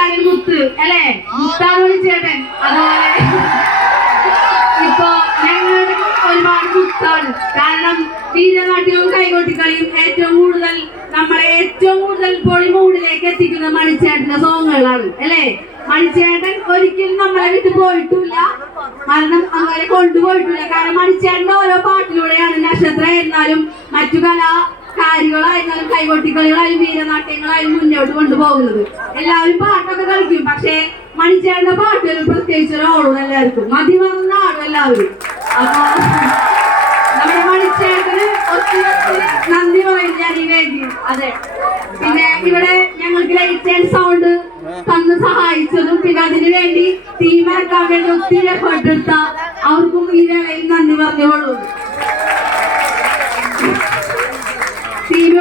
മണിക്കാരൻ മുത്ത് അല്ലേ? മുത്താണ് ചേട്ടൻ? അതുപോലെ. ഇപ്പൊ ഞങ്ങളുടെ ഒരുപാട് മുത്താണ്. കാരണം വീരനാട്യവും കൈകൊട്ടിക്കളിയും ഏറ്റവും കൂടുതൽ നമ്മളെ ഏറ്റവും കൂടുതൽ പൊളിമൂടിലേക്ക് എത്തിക്കുന്ന മണിച്ചേട്ടന്റെ സോങ്ങുകളാണ് അല്ലേ? മണിച്ചേട്ടൻ ഒരിക്കലും നമ്മളെ വിട്ട് പോയിട്ടില്ല. മരണം അങ്ങനെ കൊണ്ടുപോയിട്ടില്ല. കാരണം മണിച്ചേട്ടന്റെ ഓരോ പാട്ടിലൂടെയാണ് നക്ഷത്രമായിരുന്നാലും മറ്റു കലാകാരികളായിരുന്നാലും കൈകൊട്ടിക്കളികളായാലും വീരനാട്യങ്ങളായാലും മുന്നോട്ട് കൊണ്ടുപോകുന്നത്. എല്ലാവരും പാട്ടൊക്കെ കളിക്കും. പക്ഷേ മണിച്ചേട്ടന്റെ പാട്ടുകൾ പ്രത്യേകിച്ച് ഒരു ഓളും എല്ലാവർക്കും മതി വന്ന ആളും എല്ലാവരും. അപ്പൊ നമ്മുടെ മണിച്ചേട്ടന് നന്ദി പറയും ഞാൻ ഈ വേദി. അതെ. പിന്നെ ഇവിടെ ഞങ്ങൾക്ക് ലൈറ്റ് ആൻഡ് സൗണ്ട് തന്ന് സഹായിച്ചതും പിന്നെ അതിനു വേണ്ടി തീമറക്കാൻ വേണ്ടി ഒത്തിരി എഫേർട്ട് എടുത്ത അവർക്കും ഈ വേളയിൽ നന്ദി പറഞ്ഞുകൊള്ളൂ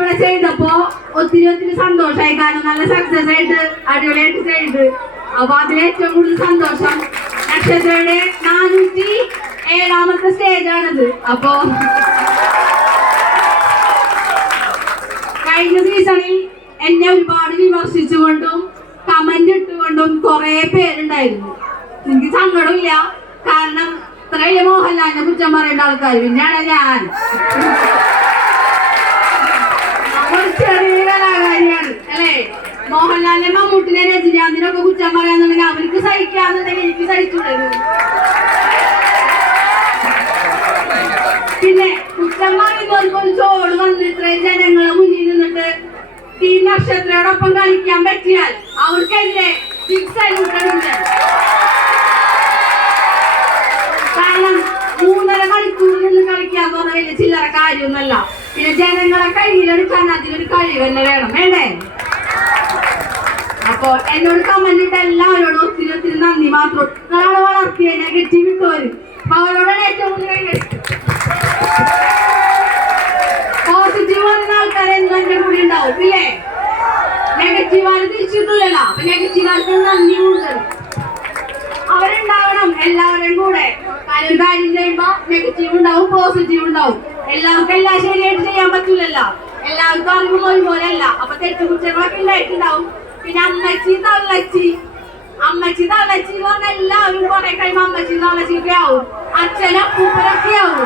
ഇവിടെ ചെയ്തപ്പോ ഒത്തിരി ഒത്തിരി സന്തോഷമായി. കാരണം നല്ല സക്സസ് ആയിട്ട് അടിപൊളിയായിട്ട് ചെയ്ത്. അപ്പൊ അതിൽ ഏറ്റവും കൂടുതൽ സന്തോഷം നക്ഷത്രയുടെ നാനൂറ്റി ഏഴാമത്തെ സ്റ്റേജ് ആണത്. അപ്പോ കഴിഞ്ഞ സീസണിൽ എന്നെ ഒരുപാട് വിമർശിച്ചുകൊണ്ടും കമന്റ് ഇട്ടുകൊണ്ടും കുറെ പേരുണ്ടായിരുന്നു. എനിക്ക് സങ്കടമില്ല കാരണം ഇത്ര വലിയ മോഹൻലാലിനെ കുറ്റം പറയേണ്ട ആൾക്കാർ പിന്നെയാണ് ഞാൻ ഒരു ചെറിയ കലാകാരിയാണ് അല്ലേ മോഹൻലാലിനെ മമ്മൂട്ടിനെ രജനീകാന്തിനൊക്കെ കുറ്റം പറയാന്നുണ്ടെങ്കിൽ അവർക്ക് സഹിക്കാന്നുണ്ടെങ്കിൽ എനിക്ക് സഹിച്ചുള്ളത് പിന്നെ കുറ്റം പറയുന്നവർക്ക് ഒരു ചോട് വന്ന് ഇത്രയും ജനങ്ങളെ മുന്നിൽ നിന്നിട്ട് ഈ നക്ഷത്രയോടൊപ്പം കളിക്കാൻ പറ്റിയാൽ അവർക്കെതിരെ സിക്സ് അനുഗ്രഹമുണ്ട് കാരണം മൂന്നര മണിക്കൂർ നിന്ന് കളിക്കാൻ പറഞ്ഞ വലിയ ചില്ലറ കാര്യമൊന്നുമല്ല. പിന്നെ ജനങ്ങളെ കയ്യിലെടുക്കാൻ അതിനൊരു കഴിവ് തന്നെ വേണം വേണ്ടേ? അപ്പൊ എന്നോട് കമന്റ് ഇട്ട എല്ലാവരോടും ഒത്തിരി ഒത്തിരി നന്ദി മാത്രം. നെഗറ്റീവ് അവരോടാണ് ഏറ്റവും പോസിറ്റീവ് വന്ന ആൾക്കാരെ എന്റെ കൂടെ ഉണ്ടാവും ഇല്ലേ? നെഗറ്റീവ് ആര് തിരിച്ചിട്ടില്ലല്ലോ. നെഗറ്റീവ് ആർക്ക് നന്ദി കൂടുതൽ. അവരുണ്ടാവണം എല്ലാവരും കൂടെ. കാര്യം കാര്യം ചെയ്യുമ്പോ നെഗറ്റീവ് ഉണ്ടാവും പോസിറ്റീവ് ഉണ്ടാവും. എല്ലാവർക്കും എല്ലാം ശരിയായിട്ട് ചെയ്യാൻ പറ്റില്ലല്ലോ എല്ലാവർക്കും അറിവ് ഒരുപോലെ അല്ല അപ്പൊ തെറ്റുകുറ്റങ്ങളൊക്കെ ഉണ്ടായിട്ടുണ്ടാവും. പിന്നെ അമ്മച്ചി തള്ളച്ചി. അമ്മച്ചി തള്ളച്ചി എന്ന് എല്ലാവരും കുറെ കഴിയുമ്പോ അമ്മച്ചി തള്ളച്ചിയൊക്കെ ആവും. അച്ഛനും അപ്പൂപ്പനൊക്കെ ആവും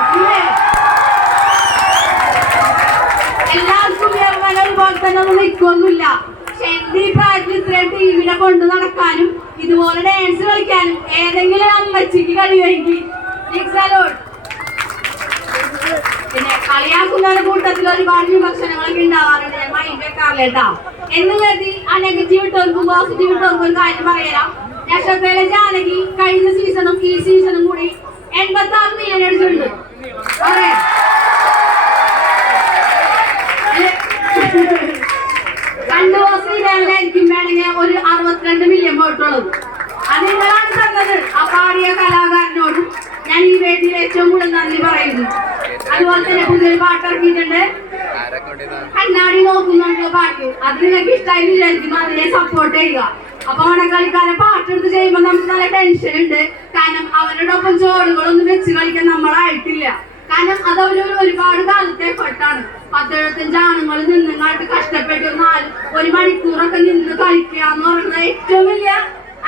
എല്ലാവർക്കും ഇവന്മാരെ ഒരുപോലെ തന്നെ ഒന്നും നിൽക്കൊന്നുമില്ല പക്ഷെ എന്റെ ഈ പ്രായത്തിൽ ഇത്രയും ടീമിനെ കൊണ്ട് നടക്കാനും ഇതുപോലെ ഡാൻസ് കളിക്കാനും ഏതെങ്കിലും അമ്മച്ചിക്ക് കഴിയുമെങ്കിൽ പിന്നെ കളിയാക്കുന്ന കൂട്ടത്തിൽ ഒരുപാട് വിമർശനങ്ങളൊക്കെ ഉണ്ടാവാറുണ്ട്. ഞാൻ മൈൻഡ് വെക്കാറില്ല കേട്ടോ. എന്ന് കരുതി ആ നെഗറ്റീവ് ഇട്ടവർക്കും പോസിറ്റീവ് ഇട്ടവർക്കും ഒരു കാര്യം പറയാം. നക്ഷത്രയിലെ ജാനകി കഴിഞ്ഞ സീസണും ഈ സീസണും കൂടി എൺപത്തി ആറ് മില്യൺ അടിച്ചിട്ടുണ്ട് രണ്ടു ദിവസം ലെവലായിരിക്കും വേണമെങ്കിൽ ഒരു അറുപത്തിരണ്ട് മില്യൺ പോയിട്ടുള്ളത്. അത് നിങ്ങളാണ് തന്നത്. ആ പാടിയ കലാകാരനോട് ഞാൻ ഈ വേദിയിൽ ഏറ്റവും കൂടുതൽ നന്ദി പറയുന്നു. അതുപോലെ തന്നെ പുതിയൊരു പാട്ട് ഇറക്കിയിട്ടുണ്ട്. കണ്ണാടി നോക്കുന്നുള്ള പാട്ട്. അത് നിങ്ങൾക്ക് ഇഷ്ടമായി അതിനെ സപ്പോർട്ട് ചെയ്യുക. അപ്പൊ ഓണക്കളിക്കാരൻ പാട്ടെടുത്ത് ചെയ്യുമ്പോ നമുക്ക് നല്ല ടെൻഷൻ ഉണ്ട്. കാരണം അവരുടെ ഒപ്പം വെച്ച് കളിക്കാൻ നമ്മളായിട്ടില്ല. കാരണം അത് അവർ ഒരുപാട് കാലത്തെ എഫർട്ടാണ് പത്തെഴുപത്തഞ്ച് ആണുങ്ങൾ നിന്നുങ്ങാട്ട് കഷ്ടപ്പെട്ട് നാല് ഒരു മണിക്കൂറൊക്കെ നിന്ന് കളിക്കുക എന്ന് പറയുന്നത് ഏറ്റവും വലിയ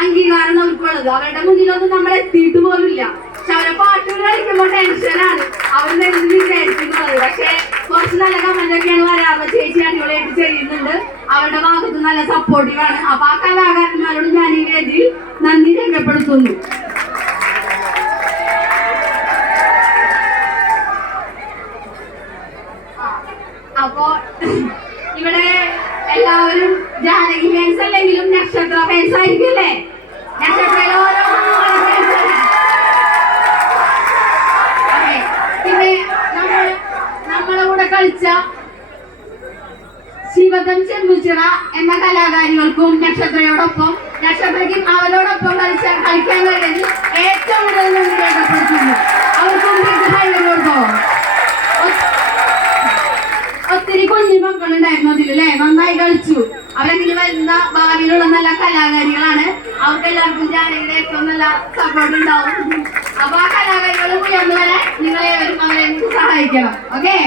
അംഗീകാരം അവർക്കുള്ളത്. അവരുടെ മുന്നിലൊന്നും നമ്മൾ എത്തിയിട്ട് പോലും ഇല്ല പക്ഷെ അവരെ പാട്ടുകൾ കളിക്കുമ്പോൾ ടെൻഷനാണ് അവർ വിചാരിക്കുന്നത്? പക്ഷെ നല്ല കമന്റ് ഒക്കെയാണ് ചേച്ചി അടിപൊളിയായിട്ട് ചെയ്യുന്നുണ്ട്. അവരുടെ ഭാഗത്ത് നല്ല സപ്പോർട്ടീവ് ആണ്. അപ്പൊ ആ കലാകാരന്മാരോട് ഞാൻ ഈ വേദിയിൽ നന്ദി രേഖപ്പെടുത്തുന്നു. അപ്പോ ഇവിടെ എല്ലാവരും ജാനകി ഫാൻസ് അല്ലെങ്കിലും നക്ഷത്ര ഫാൻസ് ആയിരിക്കും അല്ലേ? നക്ഷത്രയിലെ ഓരോ കുഞ്ഞുങ്ങളും fans ആണ്. അതെ. പിന്നെ നമ്മൾ നമ്മളെ കൂടെ കളിച്ച ശിവദം ചെമ്മുച്ചിറ എന്ന കലാകാരികൾക്കും നക്ഷത്രയോടൊപ്പം നക്ഷത്രയ്ക്കും അവരോടൊപ്പം കളിച്ച കളിക്കാൻ കഴിയുന്നത് ഏറ്റവും കൂടുതൽ രേഖപ്പെടുത്തുന്നു. അവർക്കും ബിഗ് ഹൈ കൊടുക്കോ ഒത്തിരി കുഞ്ഞു മക്കളുണ്ടായിരുന്നു അതിൽ അല്ലെ നന്നായി കളിച്ചു. അവരെങ്കിൽ വരുന്ന ഭാവിയിലുള്ള നല്ല കലാകാരികളാണ്. അവർക്ക് എല്ലാവർക്കും ജാനകിയുടെ ഏറ്റവും നല്ല സപ്പോർട്ട് ഉണ്ടാവും. അപ്പൊ ആ കലാകാരികളും ഉയർന്നു വരാൻ നിങ്ങളെ അവരെ സഹായിക്കണം. ഓക്കെ